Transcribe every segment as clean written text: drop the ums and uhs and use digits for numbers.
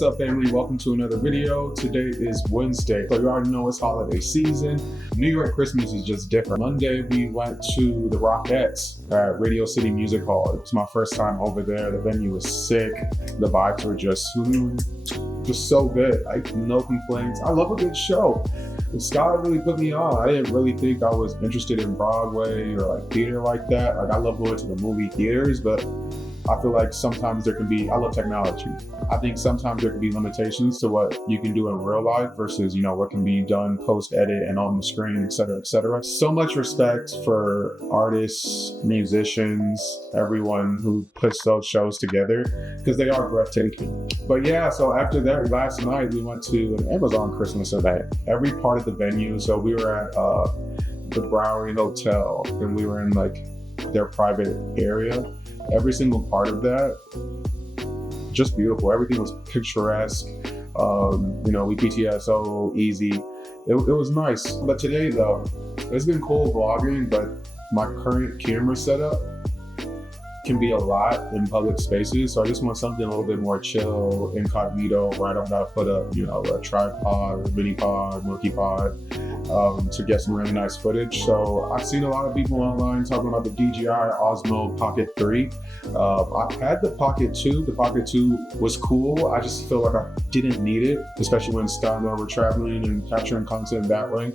What's up, family? Welcome to another video. Today is Wednesday, so you already know it's holiday season. New York Christmas is just different. Monday, we went to the Rockettes at Radio City Music Hall. It was my first time over there. The venue was sick. The vibes were just so good. Like, no complaints. I love a good show. Scott really put me on. I didn't really think I was interested in Broadway or like theater like that. Like, I love going to the movie theaters, but I feel like sometimes there can be, I love technology. I think sometimes there can be limitations to what you can do in real life versus, what can be done post-edit and on the screen, et cetera, et cetera. So much respect for artists, musicians, everyone who puts those shows together, because they are breathtaking. But yeah, so after that, last night we went to an Amazon Christmas event. Every part of the venue, so we were at the Bowery Hotel, and we were in like their private area. Every single part of that, just beautiful. Everything was picturesque. We PTSO easy. It was nice. But today though, it's been cool vlogging, but my current camera setup can be a lot in public spaces. So I just want something a little bit more chill, incognito, where I don't gotta put up, a tripod, or mini pod, monkey pod, to get some really nice footage. So I've seen a lot of people online talking about the DJI Osmo Pocket 3. I've had the Pocket 2. The Pocket 2 was cool. I just feel like I didn't need it, especially when Scott and I were traveling and capturing content that way.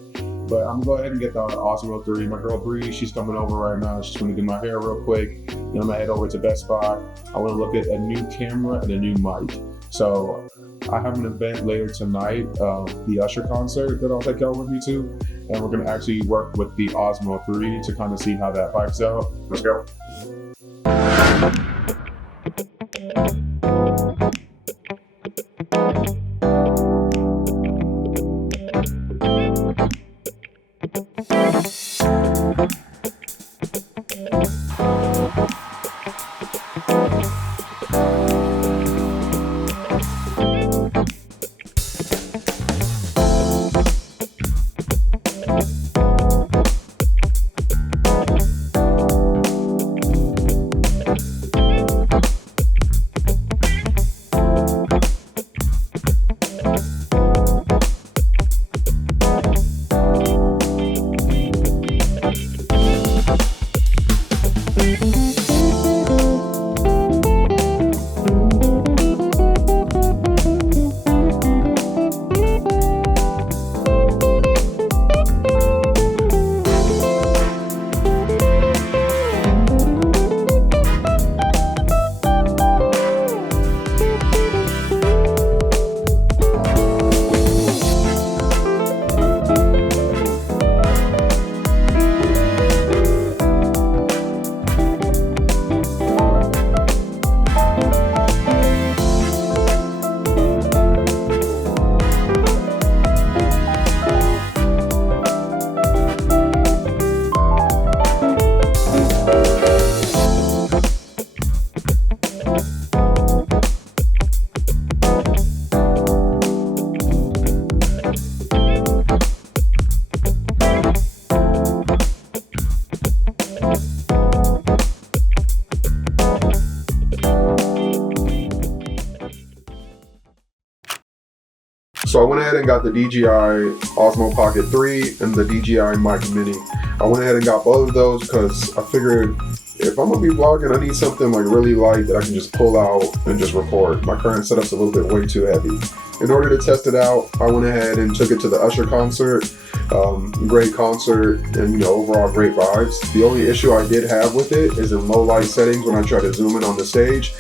But I'm gonna go ahead and get the Osmo 3. My girl Britt, she's coming over right now. She's gonna do my hair real quick. Then I'm gonna head over to Best Buy. I wanna look at a new camera and a new mic. So I have an event later tonight, the Usher concert that I'll take y'all with me to. And we're gonna actually work with the Osmo 3 to kind of see how that vibes out. Let's go. So I went ahead and got the DJI Osmo Pocket 3 and the DJI Mic Mini. I went ahead and got both of those because I figured if I'm gonna be vlogging, I need something like really light that I can just pull out and just record. My current setup's a little bit way too heavy. In order to test it out, I went ahead and took it to the Usher concert. Great concert and overall great vibes. The only issue I did have with it is in low light settings when I try to zoom in on the stage.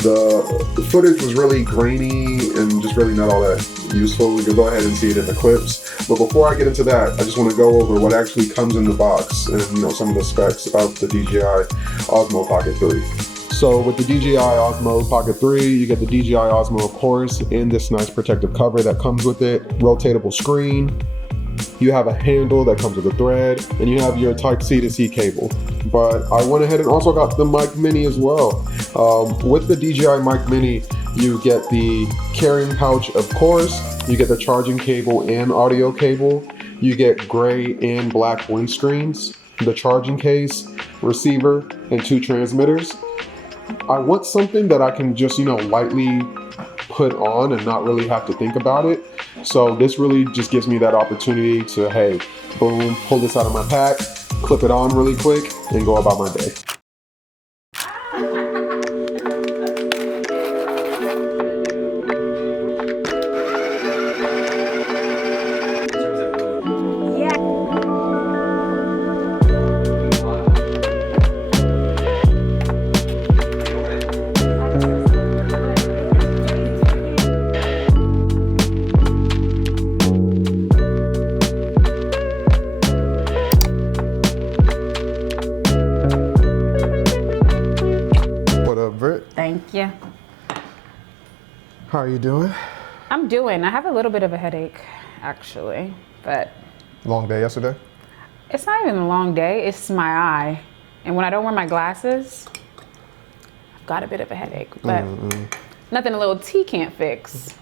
The footage was really grainy and just really not all that useful. We can go ahead and see it in the clips. But before I get into that, I just want to go over what actually comes in the box and some of the specs of the DJI Osmo Pocket 3. So with the DJI Osmo Pocket 3, you get the DJI Osmo, of course, and this nice protective cover that comes with it, rotatable screen. You have a handle that comes with a thread, and you have your Type-C to C cable. But I went ahead and also got the Mic Mini as well. With the DJI Mic Mini, you get the carrying pouch, of course. You get the charging cable and audio cable. You get gray and black windscreens, the charging case, receiver, and 2 transmitters. I want something that I can just, lightly put on and not really have to think about it. So this really just gives me that opportunity to, hey, boom, pull this out of my pack, clip it on really quick, and go about my day. Britt. Thank you. How are you doing? I have a little bit of a headache, actually, but. Long day yesterday? It's not even a long day, it's my eye. And when I don't wear my glasses, I've got a bit of a headache, but nothing a little tea can't fix.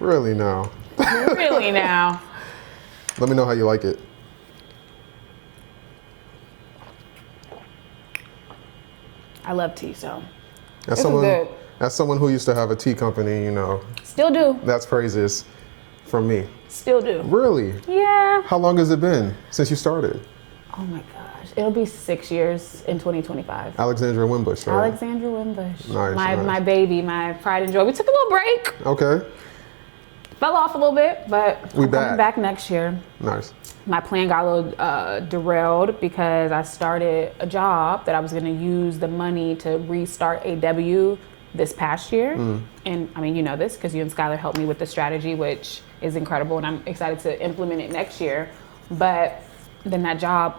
Really now? Really now. Let me know how you like it. I love tea, so. As someone who used to have a tea company, you know. Still do. That's praises from me. Still do. Really? Yeah. How long has it been since you started? Oh my gosh. It'll be 6 years in 2025. Alexandra Wimbush, right? Alexandra Wimbush. Nice. My baby, my pride and joy. We took a little break. Okay. Fell off a little bit, but I'm coming back next year. Nice. My plan got a little derailed because I started a job that I was going to use the money to restart AW this past year. And I mean, you know this because you and Skylar helped me with the strategy, which is incredible, and I'm excited to implement it next year. But then that job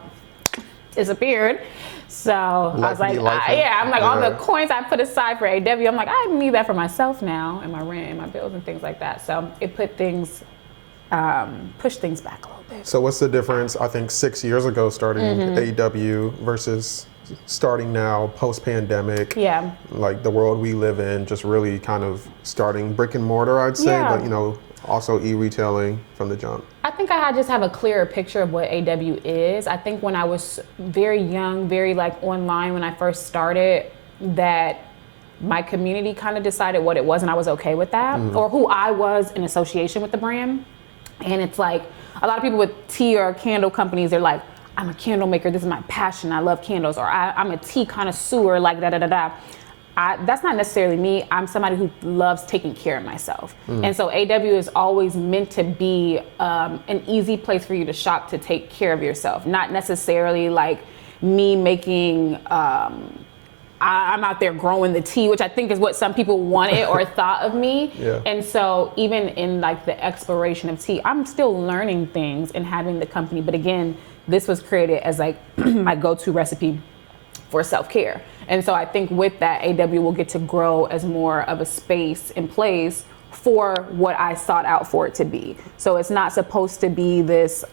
disappeared. So I was like, all the coins I put aside for AW, I'm like, I need that for myself now, and my rent and my bills and things like that. So it put things, pushed things back a little bit. So what's the difference, I think 6 years ago starting AW versus starting now post-pandemic? Yeah. Like the world we live in, just really kind of starting brick and mortar, I'd say, but you know, also e-retailing from the jump. I think I just have a clearer picture of what AW is. I think when I was very young, very like online when I first started, that my community kind of decided what it was and I was okay with that, or who I was in association with the brand. And it's like a lot of people with tea or candle companies, they're like, I'm a candle maker, this is my passion, I love candles, or I'm a tea connoisseur, like da-da-da-da. That's not necessarily me. I'm somebody who loves taking care of myself. And so AW is always meant to be an easy place for you to shop to take care of yourself. Not necessarily like me making, I'm out there growing the tea, which I think is what some people wanted or thought of me. Yeah. And so even in like the exploration of tea, I'm still learning things and having the company. But again, this was created as like my go-to recipe for self-care. And so I think with that, AW will get to grow as more of a space in place for what I sought out for it to be. So it's not supposed to be this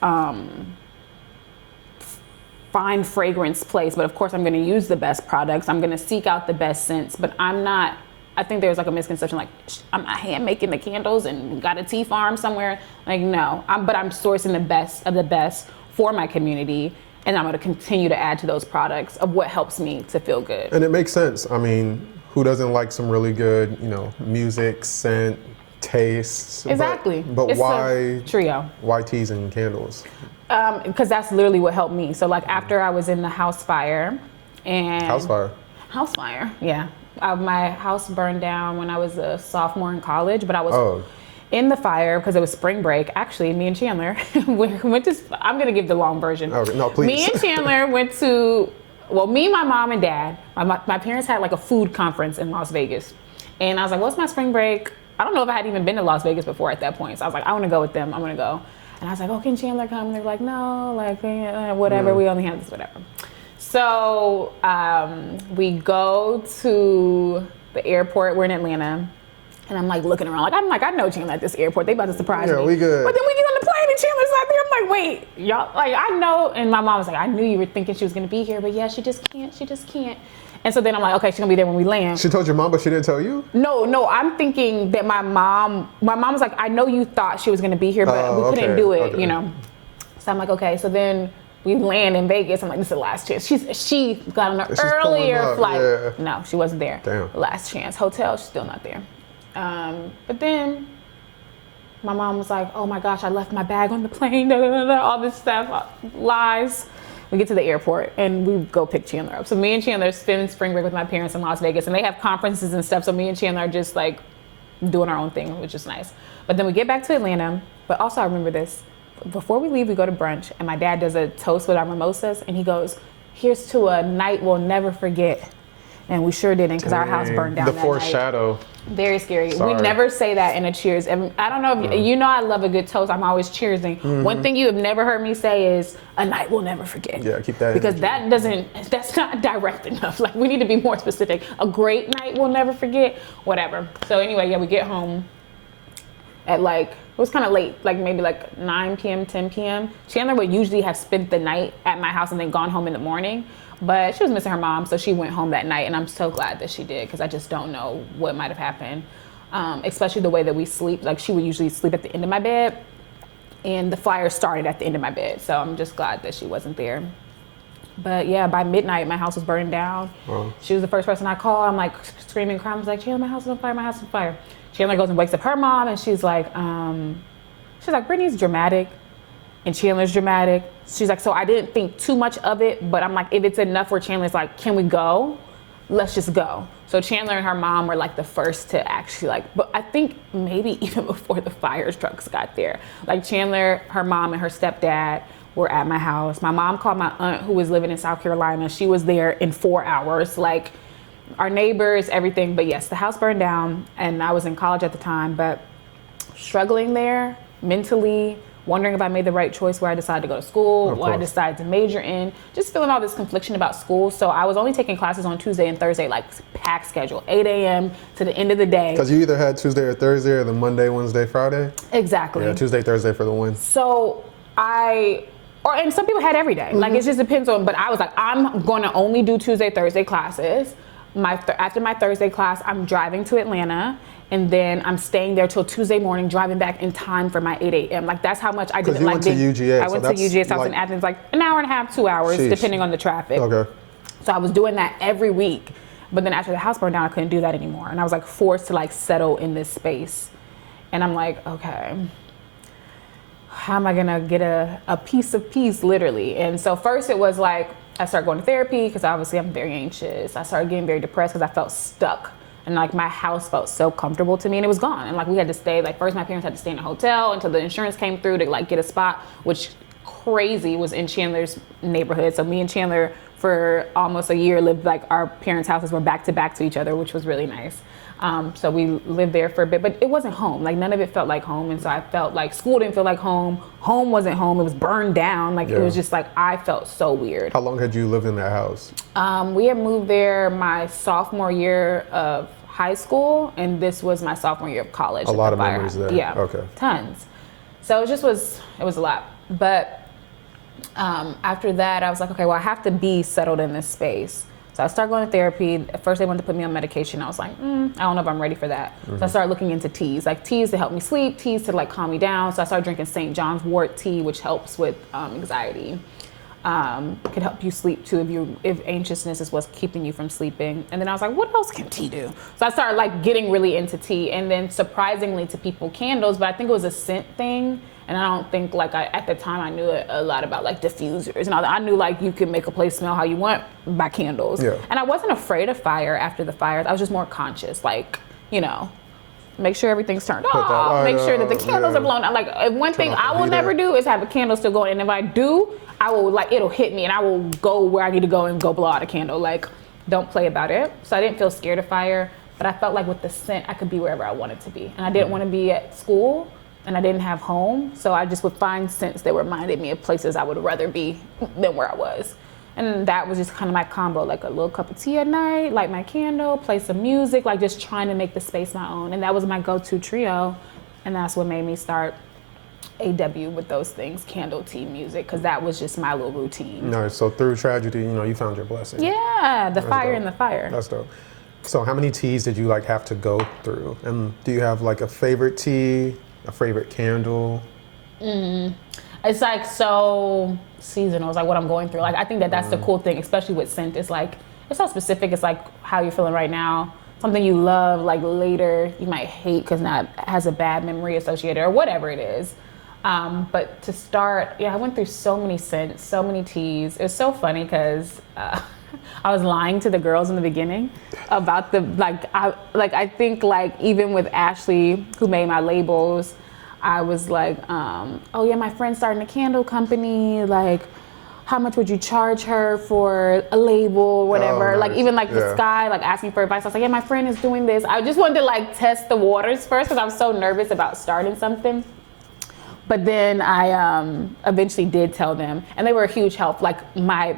fine fragrance place, but of course I'm gonna use the best products. I'm gonna seek out the best scents, but I'm not, I think there's like a misconception like, I'm not hand making the candles and got a tea farm somewhere. Like no, but I'm sourcing the best of the best for my community. And I'm going to continue to add to those products of what helps me to feel good. And it makes sense. I mean, who doesn't like some really good, you know, music, scent, tastes? Exactly. But it's why a trio? Why teas and candles? Because that's literally what helped me. So like after I was in the house fire and House fire, yeah. My house burned down when I was a sophomore in college, but I was in the fire because it was spring break. Actually, me and Chandler went to, I'm gonna give the long version. Okay, no, please. Me and Chandler went to, well, me, my mom and dad, my parents had like a food conference in Las Vegas. And I was like, what's my spring break? I don't know if I had even been to Las Vegas before at that point. So I was like, I wanna go with them, I'm gonna go. And I was like, oh, can Chandler come? And they're like, no, like whatever, we only have this, whatever. So we go to the airport, we're in Atlanta. And I'm like looking around, I know Chandler at this airport. They about to surprise me. Yeah, we good. But then we get on the plane and Chandler's not there. I'm like, wait, y'all, like I know. And my mom was like, I knew you were thinking she was gonna be here, but yeah, she just can't. And so then I'm like, okay, she's gonna be there when we land. She told your mom, but she didn't tell you? No, I'm thinking that my mom was like, I know you thought she was gonna be here, but we couldn't do it, you know. So I'm like, okay, so then we land in Vegas. I'm like, this is the last chance. She got on an earlier flight. Yeah. No, she wasn't there. Damn. Last chance. Hotel, she's still not there. But then my mom was like, oh my gosh, I left my bag on the plane, all this stuff, lies. We get to the airport and we go pick Chandler up. So me and Chandler spend spring break with my parents in Las Vegas, and they have conferences and stuff. So me and Chandler are just like doing our own thing, which is nice. But then we get back to Atlanta. But also I remember this. Before we leave, we go to brunch, and my dad does a toast with our mimosas, and he goes, here's to a night we'll never forget. And we sure didn't, because our house burned down the that foreshadow. night. Very scary. Sorry. We never say that in a cheers. And I don't know if you know I love a good toast. I'm always cheersing. One thing you have never heard me say is a night we'll never forget. Yeah, keep that. Because that's not direct enough. Like, we need to be more specific. A great night we'll never forget. Whatever. So anyway, yeah, we get home at like, it was kind of late, like maybe like 9 p.m., 10 p.m. Chandler would usually have spent the night at my house and then gone home in the morning. But she was missing her mom, so she went home that night, and I'm so glad that she did, because I just don't know what might have happened, especially the way that we sleep. Like, she would usually sleep at the end of my bed, and the fire started at the end of my bed, so I'm just glad that she wasn't there. But yeah, by midnight, my house was burning down. Wow. She was the first person I called. I'm like screaming, crying. I was like, Chandler, my house is on fire, my house is on fire. Chandler goes and wakes up her mom, and she's like, Brittney's dramatic. And Chandler's dramatic. She's like, so I didn't think too much of it, but I'm like, if it's enough where Chandler's like, can we go? Let's just go. So Chandler and her mom were like the first to actually like, but I think maybe even before the fire trucks got there. Like Chandler, her mom, and her stepdad were at my house. My mom called my aunt who was living in South Carolina. She was there in 4 hours. Like, our neighbors, everything. But yes, the house burned down, and I was in college at the time, but struggling there mentally, wondering if I made the right choice where I decided to go to school, what I decided to major in, just feeling all this confliction about school. So I was only taking classes on Tuesday and Thursday, like packed schedule, 8 a.m. to the end of the day. Because you either had Tuesday or Thursday, or the Monday, Wednesday, Friday? Exactly. Yeah, Tuesday, Thursday for the win. So and some people had every day. Like, it just depends on, but I was like, I'm going to only do Tuesday, Thursday classes. After my Thursday class, I'm driving to Atlanta, and then I'm staying there till Tuesday morning, driving back in time for my 8 a.m. Like, that's how much I did it. You went to UGA. I went to UGA, so I was in Athens like an hour and a half, 2 hours, depending on the traffic. Okay. So I was doing that every week. But then after the house burned down, I couldn't do that anymore. And I was like forced to like settle in this space. And I'm like, okay, how am I gonna get a piece of peace, literally? And so first it was like, I started going to therapy, because obviously I'm very anxious. I started getting very depressed because I felt stuck. And like, my house felt so comfortable to me, and it was gone. And like, we had to stay, like, first my parents had to stay in a hotel until the insurance came through to like get a spot, which crazy was in Chandler's neighborhood. So me and Chandler for almost a year lived like, our parents' houses were back to each other, which was really nice. So we lived there for a bit, but it wasn't home. Like, none of it felt like home. And so I felt like school didn't feel like home. Home wasn't home. It was burned down. Like, it was just like, I felt so weird. How long had you lived in that house? We had moved there my sophomore year of high school, and this was my sophomore year of college. A lot of memories there. Yeah. Okay. Tons. So it was a lot. But after that, I was like, okay, well, I have to be settled in this space. So I started going to therapy. At first, they wanted to put me on medication. I was like, I don't know if I'm ready for that. So I started looking into teas, like teas to help me sleep, teas to like calm me down. So I started drinking St. John's wort tea, which helps with anxiety. Could help you sleep too if anxiousness is what's keeping you from sleeping. And then I was like, what else can tea do? So I started like getting really into tea, and then surprisingly to people, candles, but I think it was a scent thing. And I don't think like at the time I knew a lot about like diffusers and all that. I knew like you can make a place smell how you want by candles. Yeah. And I wasn't afraid of fire after the fires. I was just more conscious, like, make sure everything's turned off, make sure that the candles are blown out. Like, one thing I will never do is have a candle still going. And if I do, I will like, it'll hit me and I will go where I need to go and go blow out a candle. Like, don't play about it. So I didn't feel scared of fire, but I felt like with the scent, I could be wherever I wanted to be. And I didn't want to be at school, and I didn't have home. So I just would find scents that reminded me of places I would rather be than where I was. And that was just kind of my combo, like a little cup of tea at night, light my candle, play some music, like just trying to make the space my own. And that was my go-to trio. And that's what made me start AW with those things, candle, tea, music, because that was just my little routine. Nice. So through tragedy, you found your blessing. Yeah, the That's fire dope. and the fire. That's dope. So how many teas did you like have to go through? And do you have like a favorite tea, a favorite candle? It's like so seasonal. It's like what I'm going through. Like, I think that's the cool thing, especially with scent. It's like, it's not specific. It's like how you're feeling right now. something you love, like later you might hate because now it has a bad memory associated or whatever it is. But to start, yeah, I went through so many scents, so many teas. It was so funny because I was lying to the girls in the beginning about the, I think like even with Ashley, who made my labels, I was like, oh yeah, my friend's starting a candle company, like, how much would you charge her for a label or whatever? Oh, nice. Like even like the Sky, like asking for advice. I was like, yeah, my friend is doing this. I just wanted to like test the waters first because I was so nervous about starting something. But then I eventually did tell them, and they were a huge help. Like my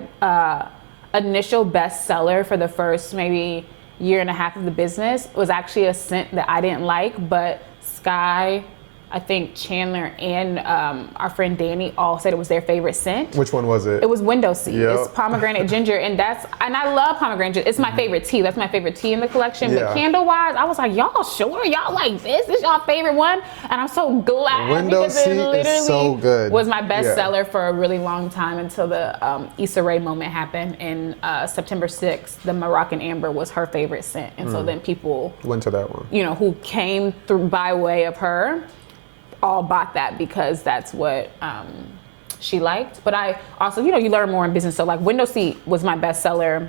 initial bestseller for the first maybe year and a half of the business was actually a scent that I didn't like, but Sky, I think Chandler and our friend Danny all said it was their favorite scent. Which one was it? It was window seat. Yep. It's pomegranate ginger, and I love pomegranate ginger. It's my favorite tea. That's my favorite tea in the collection. Yeah. But candle wise, I was like, y'all sure? Y'all like this? This y'all favorite one? And I'm so glad Window because it seat literally is so good. was my bestseller for a really long time until the Issa Rae moment happened. And September 6th, the Moroccan Amber was her favorite scent. And so then people Went to that one. you know, who came through by way of her, all bought that because that's what she liked. But I also, you know, you learn more in business. So like window seat was my bestseller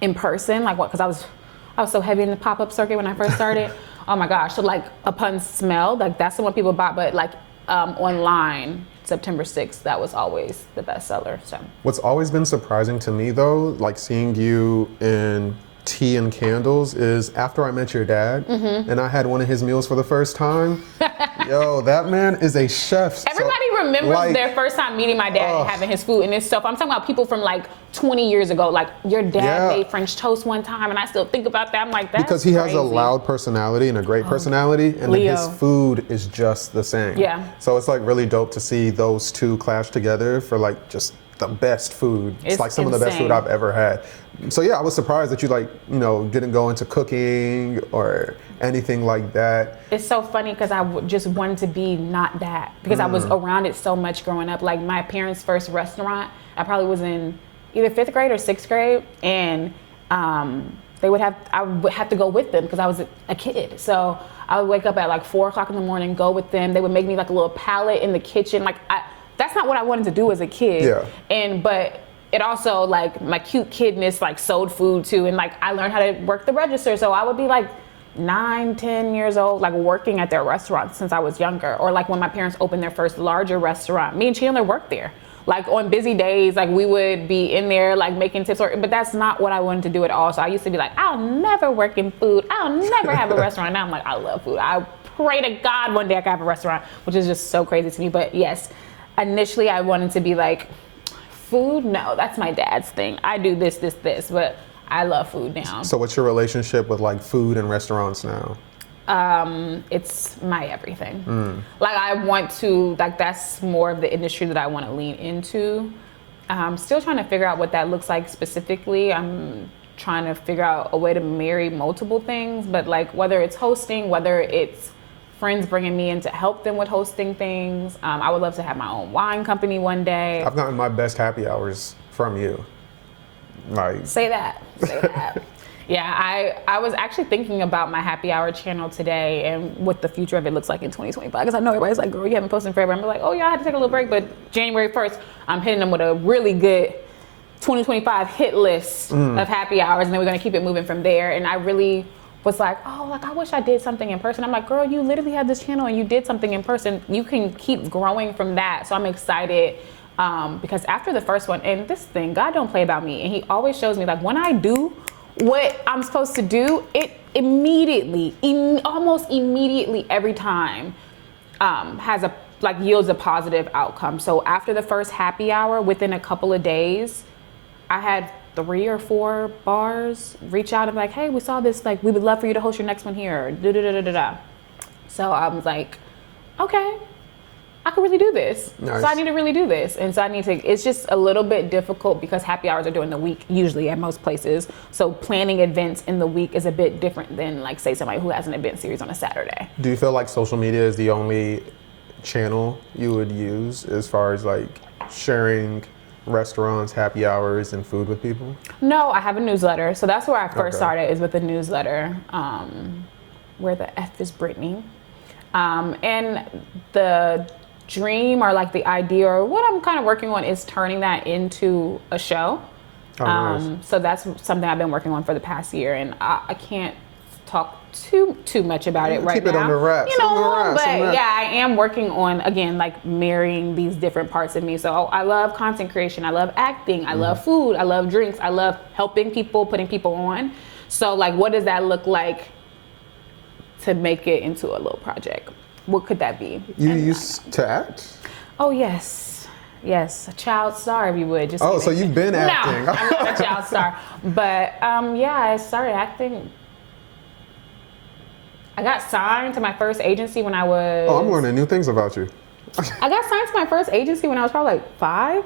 in person, like what? Because I was so heavy in the pop-up circuit when I first started. Oh my gosh! So like upon smell, like that's the one people bought. But like online, September 6th, that was always the bestseller. So What's always been surprising to me though, like seeing you in tea and candles, is after I met your dad and I had one of his meals for the first time. Yo, that man is a chef. everybody remembers their first time meeting my dad and having his food and his stuff. I'm talking about people from like 20 years ago. Like your dad made French toast one time, and I still think about that. I'm like, that's because he has crazy. a loud personality and a great personality, and then his food is just the same. Yeah. So it's like really dope to see those two clash together for like just the best food. It's like some of the best food I've ever had. So yeah, I was surprised that you like, you know, didn't go into cooking or anything like that. It's so funny because I just wanted to be not that because I was around it so much growing up. Like my parents' first restaurant, I probably was in either 5th grade or 6th grade, and I would have to go with them because I was a kid. So I would wake up at like 4 o'clock in the morning, go with them. They would make me like a little palette in the kitchen. Like that's not what I wanted to do as a kid. Yeah. But it also, like, my cute kidness, like, sold food too. And, like, I learned how to work the register. So I would be, like, 9, 10 years old, like, working at their restaurant since I was younger. Or, like, when my parents opened their first larger restaurant, me and Chandler worked there. Like, on busy days, like, we would be in there, like, making tips. But that's not what I wanted to do at all. So I used to be like, I'll never work in food. I'll never have a restaurant. Now I'm like, I love food. I pray to God one day I can have a restaurant, which is just so crazy to me. But, yes, initially I wanted to be, like, food? No, that's my dad's thing. I do this, but I love food now. So what's your relationship with like food and restaurants now? It's my everything. Like I want to, like that's more of the industry that I want to lean into. I'm still trying to figure out what that looks like specifically. I'm trying to figure out a way to marry multiple things, but like whether it's hosting, whether it's friends bringing me in to help them with hosting things. I would love to have my own wine company one day. I've gotten my best happy hours from you. Like Say that. Yeah, I was actually thinking about my happy hour channel today and what the future of it looks like in 2025. Because I know everybody's like, girl, you haven't posted in forever. I'm like, oh yeah, I had to take a little break. But January 1st, I'm hitting them with a really good 2025 hit list of happy hours. And then we're going to keep it moving from there. And I really was like, oh, like I wish I did something in person. I'm like, girl, you literally had this channel and you did something in person. You can keep growing from that. So I'm excited because after the first one, and this thing, God don't play about me. And he always shows me like when I do what I'm supposed to do, it immediately, almost immediately every time has yields a positive outcome. So after the first happy hour, within a couple of days, I had 3 or 4 bars reach out and be like, hey, we saw this, like, we would love for you to host your next one here. So I was like, okay, I could really do this. Nice. So I need to really do this. And so I need to, it's just a little bit difficult because happy hours are during the week, usually at most places. So planning events in the week is a bit different than like say somebody who has an event series on a Saturday. Do you feel like social media is the only channel you would use as far as like sharing restaurants, happy hours, and food with people? No, I have a newsletter. So that's where I first Okay. started, is with a newsletter, where the F is Brittney. And the dream, or like the idea, or what I'm kind of working on, is turning that into a show. Oh, nice. So that's something I've been working on for the past year, and I can't talk too much about it right Keep now. it under wraps. You know, under wraps, but under wraps. yeah, I am working on, again, like marrying these different parts of me. So I love content creation, I love acting, I love food, I love drinks, I love helping people, putting people on. So like, what does that look like to make it into a little project? What could that be? You used to act? Oh yes, a child star, if you would. Just Oh, kidding. so you've been acting. No, I'm not a child star. But yeah, I started acting. I got signed to my first agency when I was. Oh, I'm learning new things about you. I got signed to my first agency when I was probably like 5.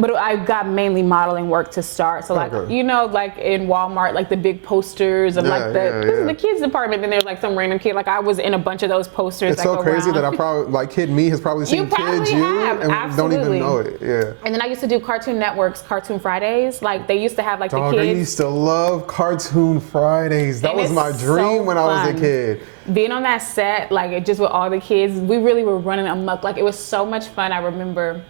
But I got mainly modeling work to start. So like, Okay. you know, like in Walmart, like the big posters of like the kids department, and there's like some random kid. Like I was in a bunch of those posters. It's so crazy that I probably, like, kid me has probably seen probably kids you have, and don't even absolutely. know it. Yeah. And then I used to do Cartoon Network's Cartoon Fridays. Like they used to have like Dog, the I kids. used to love Cartoon Fridays. That And was it's my dream so when I was a fun. kid. Being on that set, like it just with all the kids, we really were running amok. Like it was so much fun. I remember.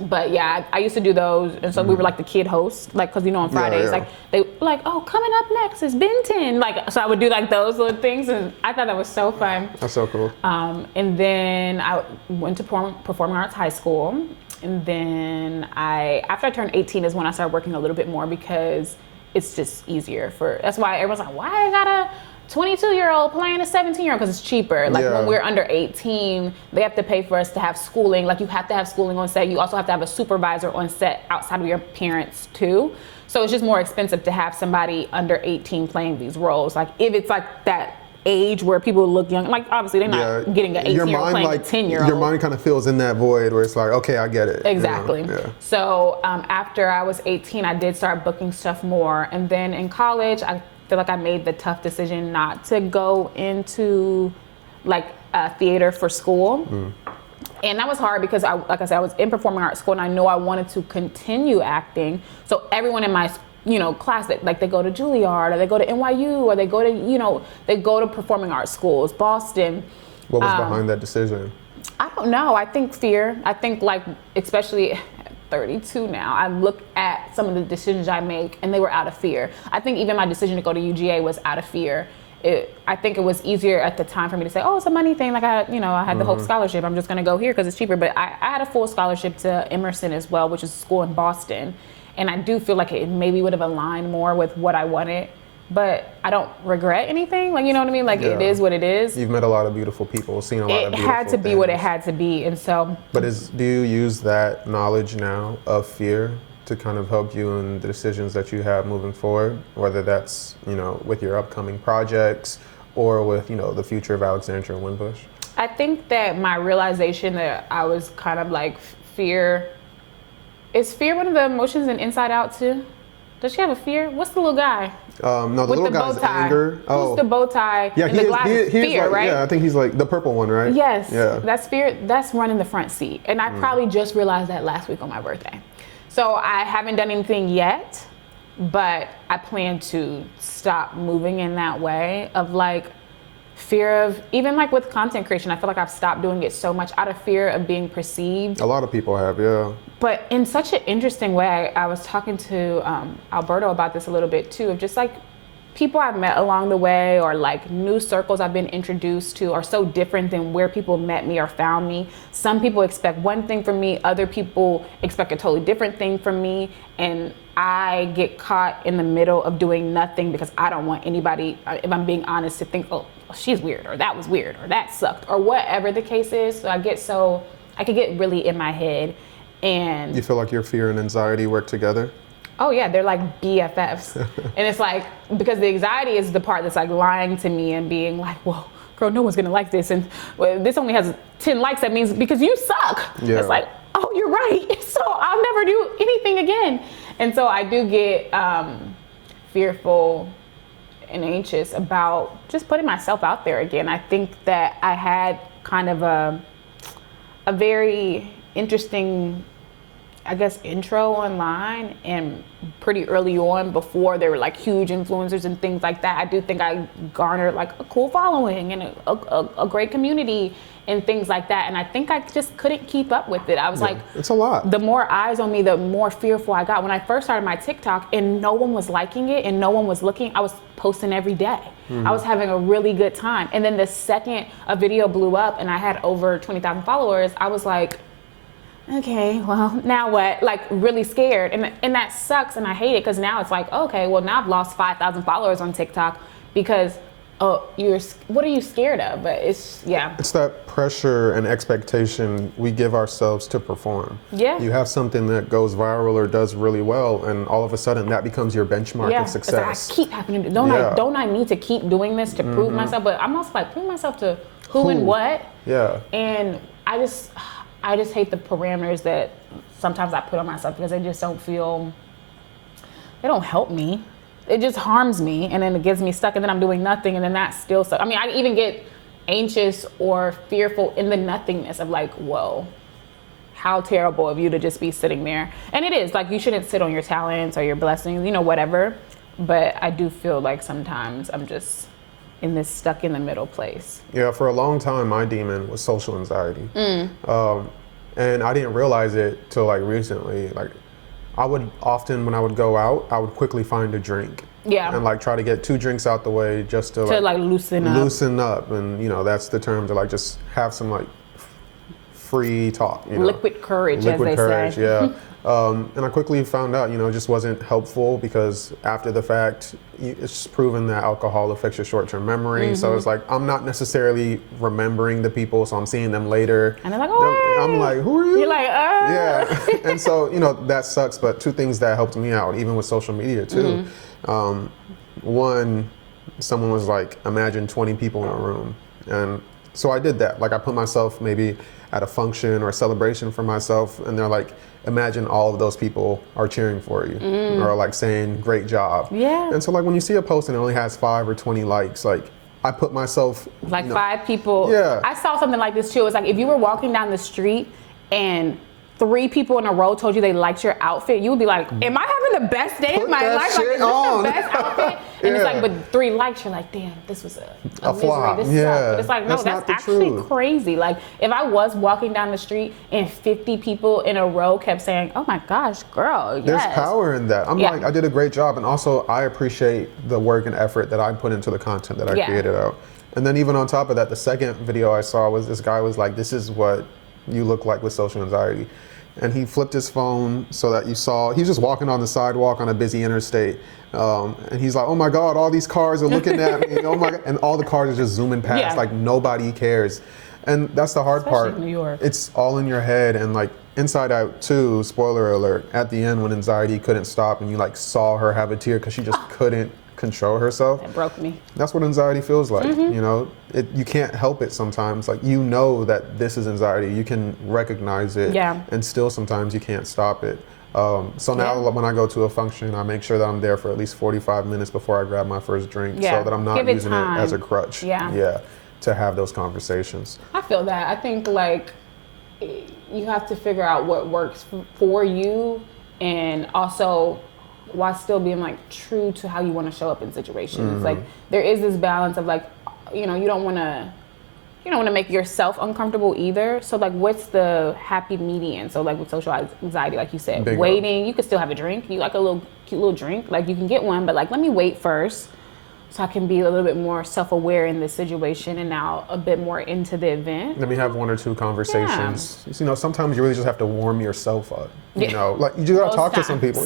But yeah, I used to do those, and so we were like the kid host, like because you know on Fridays, yeah. like they were like, oh, coming up next is Ben 10, like so I would do like those little things, and I thought that was so fun. That's so cool. And then I went to performing arts high school, and then after I turned 18 is when I started working a little bit more, because it's just easier for. That's why everyone's like, why I got a 22-year-old playing a 17-year-old, because it's cheaper. Like when we're under 18, they have to pay for us to have schooling. Like you have to have schooling on set. You also have to have a supervisor on set outside of your parents too. So it's just more expensive to have somebody under 18 playing these roles. Like if it's like that age where people look young, like obviously they're not getting an 18-year-old playing a 10-year-old. Your mind kind of fills in that void where it's like, okay, I get it. Exactly. You know? Yeah. So after I was 18, I did start booking stuff more. And then in college, I feel like I made the tough decision not to go into like theater for school. And that was hard because like I said, I was in performing arts school, and I know I wanted to continue acting. So everyone in my class, that like they go to Juilliard, or they go to NYU, or they go to they go to performing arts schools, Boston. What was behind that decision? I don't know. I think fear. I think like, especially at 32 now, I look at some of the decisions I make, and they were out of fear. I think even my decision to go to UGA was out of fear. I think it was easier at the time for me to say, oh, it's a money thing. Like I had the Hope Scholarship. I'm just going to go here because it's cheaper. But I had a full scholarship to Emerson as well, which is a school in Boston. And I do feel like it maybe would have aligned more with what I wanted. But I don't regret anything. Like, you know what I mean? Like it is what it is. You've met a lot of beautiful people, seen a lot of beautiful It had to be things. what it had to be. And so. But do you use that knowledge now of fear to kind of help you in the decisions that you have moving forward, whether that's, with your upcoming projects or with, the future of Alexandria and Winbush? I think that my realization that I was kind of like fear. Is fear one of the emotions in Inside Out too? Does she have a fear? What's the little guy? No, the with little the bow guy's tie? anger. Who's the bow tie Yeah, and the glasses? Fear, like, right? Yeah, I think he's like the purple one, right? Yes, Yeah. that's fear. That's running the front seat. And I probably just realized that last week on my birthday. So I haven't done anything yet, but I plan to stop moving in that way of like fear of, even like with content creation, I feel like I've stopped doing it so much out of fear of being perceived. A lot of people have, yeah. But in such an interesting way, I was talking to Alberto about this a little bit too, of just like people I've met along the way, or like new circles I've been introduced to, are so different than where people met me or found me. Some people expect one thing from me, other people expect a totally different thing from me, and I get caught in the middle of doing nothing because I don't want anybody, if I'm being honest, to think, oh, she's weird, or that was weird, or that sucked, or whatever the case is. So I could get really in my head. And you feel like your fear and anxiety work together? Oh yeah, they're like BFFs. And it's like, because the anxiety is the part that's like lying to me and being like, whoa, girl, no one's gonna like this. And well, this only has 10 likes, that means because you suck. Yeah. It's like, oh, you're right. So I'll never do anything again. And so I do get fearful and anxious about just putting myself out there again. I think that I had kind of a very interesting I guess, intro online, and pretty early on, before they were like huge influencers and things like that, I do think I garnered like a cool following and a great community and things like that. And I think I just couldn't keep up with it. I was like, it's a lot. The more eyes on me, the more fearful I got. When I first started my TikTok and no one was liking it and no one was looking, I was posting every day. I was having a really good time. And then the second a video blew up and I had over 20,000 followers, I was like, okay, well, now what? Like, really scared. And that sucks, and I hate it, because now it's like, okay, well, now I've lost 5,000 followers on TikTok because, what are you scared of? But it's that pressure and expectation we give ourselves to perform. Yeah. You have something that goes viral or does really well, and all of a sudden that becomes your benchmark of success. It's like, I keep having to do, don't I need to keep doing this to prove myself? But I'm also like, prove myself to who and what? Yeah. And I just hate the parameters that sometimes I put on myself, because they just don't help me. It just harms me, and then it gets me stuck, and then I'm doing nothing, and then that still sucks. I mean, I even get anxious or fearful in the nothingness of like, whoa, how terrible of you to just be sitting there. And it is, like, you shouldn't sit on your talents or your blessings, whatever. But I do feel like sometimes I'm just in this stuck in the middle place. Yeah, for a long time, my demon was social anxiety. And I didn't realize it till like recently. Like, I would often, when I would go out, I would quickly find a drink. Yeah. And like try to get 2 drinks out the way just to like loosen up. Loosen up, and that's the term, to like just have some like free talk. Liquid courage, Liquid as they courage, say. yeah. And I quickly found out, it just wasn't helpful, because after the fact, it's proven that alcohol affects your short-term memory. So it's like, I'm not necessarily remembering the people, so I'm seeing them later. And they're like, oh, I'm like, who are you? You're like, Yeah. And so, that sucks. But 2 things that helped me out, even with social media too. One, someone was like, imagine 20 people in a room. And so I did that. Like, I put myself maybe at a function or a celebration for myself, and they're like, imagine all of those people are cheering for you or like saying great job. Yeah. And so like when you see a post and it only has 5 or 20 likes, like I put myself like 5 people. Yeah. I saw something like this too. It's like, if you were walking down the street and 3 people in a row told you they liked your outfit, you would be like, am I having the best day of my life? Like, is this the best outfit? And it's like, but 3 likes, you're like, damn, this was a misery. flop. This Yeah. sucked. But it's like, no, that's actually crazy. Like, if I was walking down the street and 50 people in a row kept saying, oh my gosh, girl, yes. There's power in that. I'm like, I did a great job. And also I appreciate the work and effort that I put into the content that I created out. And then even on top of that, the second video I saw was this guy was like, this is what you look like with social anxiety. And he flipped his phone so that you saw, he's just walking on the sidewalk on a busy interstate. And he's like, oh my God, all these cars are looking at me. Oh my God. And all the cars are just zooming past, like nobody cares. And that's the hard part. In New York. It's all in your head. And like Inside Out 2, spoiler alert, at the end when anxiety couldn't stop and you like saw her have a tear because she just couldn't control herself. It broke me. That's what anxiety feels like. You can't help it sometimes. Like, that this is anxiety. You can recognize it. And still sometimes you can't stop it. So now when I go to a function, I make sure that I'm there for at least 45 minutes before I grab my first drink, so that I'm not using it as a crutch. To have those conversations. I feel that. I think like you have to figure out what works for you, and also while still being like true to how you want to show up in situations. Like, there is this balance of like, you don't want to make yourself uncomfortable either. So like, what's the happy median? So like with social anxiety, like you said, waiting, you could still have a drink. You like a cute little drink, like you can get one, but like, let me wait first so I can be a little bit more self-aware in this situation and now a bit more into the event. Let me have 1 or 2 conversations. Sometimes you really just have to warm yourself up. Like you gotta talk to some people.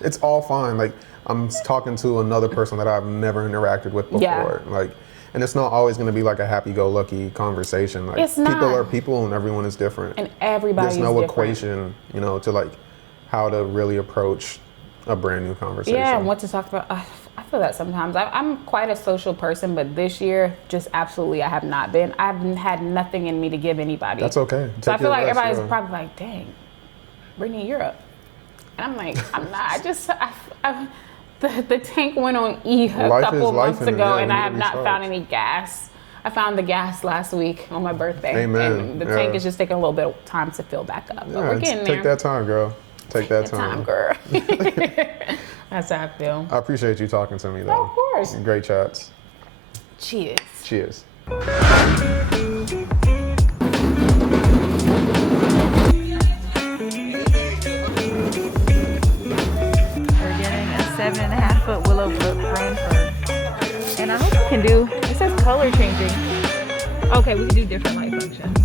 It's all fine. Like, I'm talking to another person that I've never interacted with before. Like, and it's not always gonna be like a happy-go-lucky conversation. Like, it's not. People are people and everyone is different. And everybody's different. There's no different. equation, to like how to really approach a brand new conversation. Yeah, and what to talk about. I feel that sometimes. I'm quite a social person, but this year, just absolutely, I have not been. I've had nothing in me to give anybody. That's okay. So I feel like everybody's probably like, dang, Brittney, you're up. And I'm like, I'm not. The tank went on E a couple months ago, and I have not found any gas. I found the gas last week on my birthday. Amen. And the tank is just taking a little bit of time to fill back up. But we're getting there. Take that time, girl. Take that time. Girl. That's how I feel. I appreciate you talking to me, though. Of course. Great chats. Cheers. Cheers. We're getting a 7.5-foot Willowbrook frame fir. And I hope we can do, it says color changing. Okay, we can do different light functions.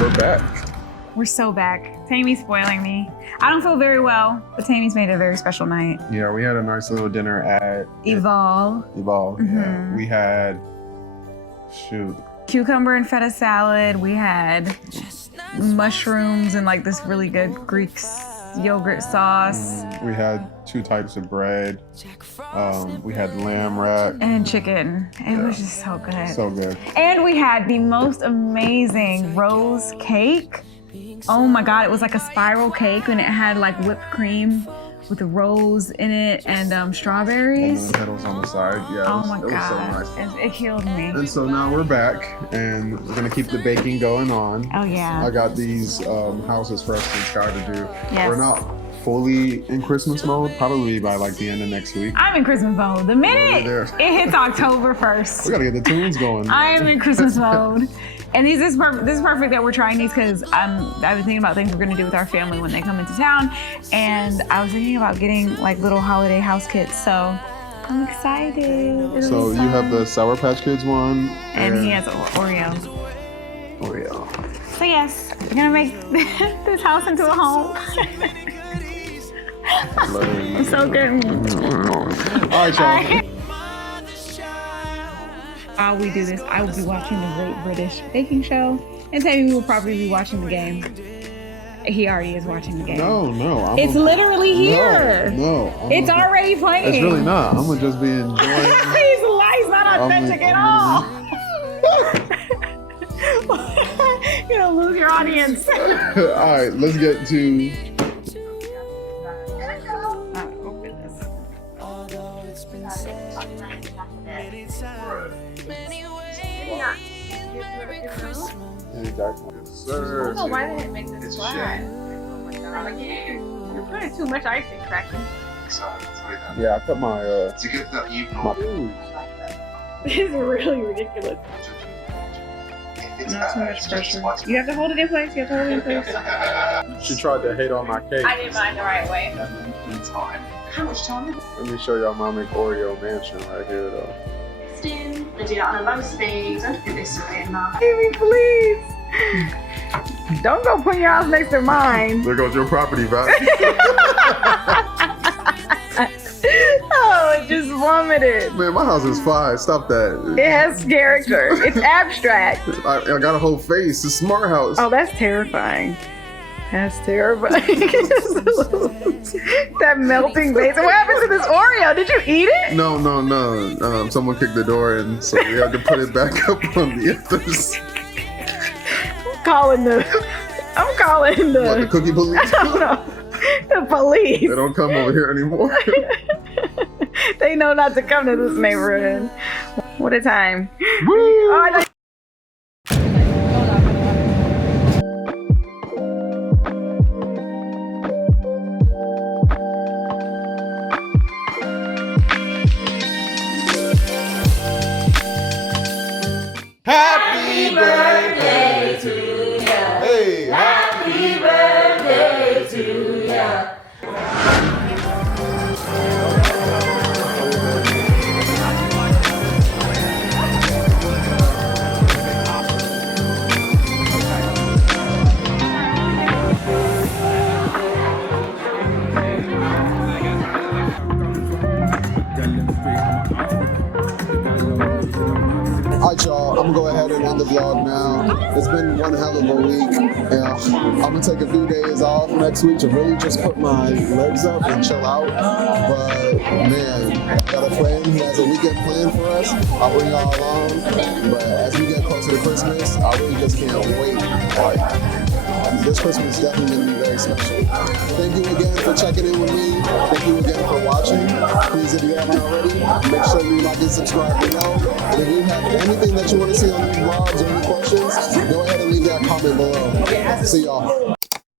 We're back. We're so back. Tammy's spoiling me. I don't feel very well, but Tammy's made a very special night. Yeah, we had a nice little dinner at Evolve. Yeah. We had, Cucumber and feta salad. We had mushrooms and like this really good Greek yogurt sauce. We had 2 types of bread. We had lamb wrap. And chicken. It was just so good. So good. And we had the most amazing rose cake. Oh my God, it was like a spiral cake and it had like whipped cream with a rose in it and strawberries. And the petals on the side. Yeah, Oh my it was God, so nice. it killed me. And so now we're back and we're gonna keep the baking going on. Oh yeah. I got these houses for us and Sky to do. Yes. We're not fully in Christmas mode, probably by like the end of next week. I'm in Christmas mode. The minute there. it hits October 1st, We gotta get the tunes going. I am in Christmas mode. And this is perfect that we're trying these because I've been thinking about things we're gonna do with our family when they come into town. And I was thinking about getting like little holiday house kits. So I'm excited. It'll So be you have fun. the Sour Patch Kids one. And he has Oreo. Oreo. So yes, we're gonna make this house into a home. I'm so good. All right, y'all. While we do this, I will be watching the Great British Baking Show, and Tammy will probably be watching the game. He already is watching the game. No. It's literally here. No. It's already playing. It's really not. I'm gonna just be enjoying. He's not authentic at all. You're gonna lose your audience. All right, let's get to. I don't know why they didn't make this flat. Oh my God. You're putting too much icing, cracking. Yeah, I cut my To get that even This is really ridiculous. Not too much pressure. You have to hold it in place. You have to hold it in place. She tried to hate on my cake. I did mine the right way. How much time? Let me show y'all my make Oreo mansion right here though. They do that on most things. I don't think this is enough. Amy, please. Don't go put your house next to mine. There goes your property value. Oh, it just vomited. Man, my house is fine. Stop that. It has character. It's abstract. I got a whole face. It's a smart house. Oh, that's terrifying. That's terrifying. That melting base. What happened to this Oreo? Did you eat it? No. Someone kicked the door and so we had to put it back up on the others. I'm calling the What, the cookie police? I don't know. The police. They don't come over here anymore. They know not to come to this neighborhood. What a time. Woo! Oh, I thought- Happy birthday to ya. Hey, happy birthday to ya. I'm gonna go ahead and end the vlog now. It's been one hell of a week. And I'm gonna take a few days off next week to really just put my legs up and chill out. But man, I got a friend, he has a weekend plan for us. I'll bring y'all along. But as we get closer to Christmas, I really just can't wait. Like, this Christmas is definitely gonna be very special. Thank you again for checking in with me. Thank you again for watching. Please, if you haven't already, make sure you like and subscribe below. And if you have anything that you want to see on these vlogs or any questions, go ahead and leave that comment below. See y'all.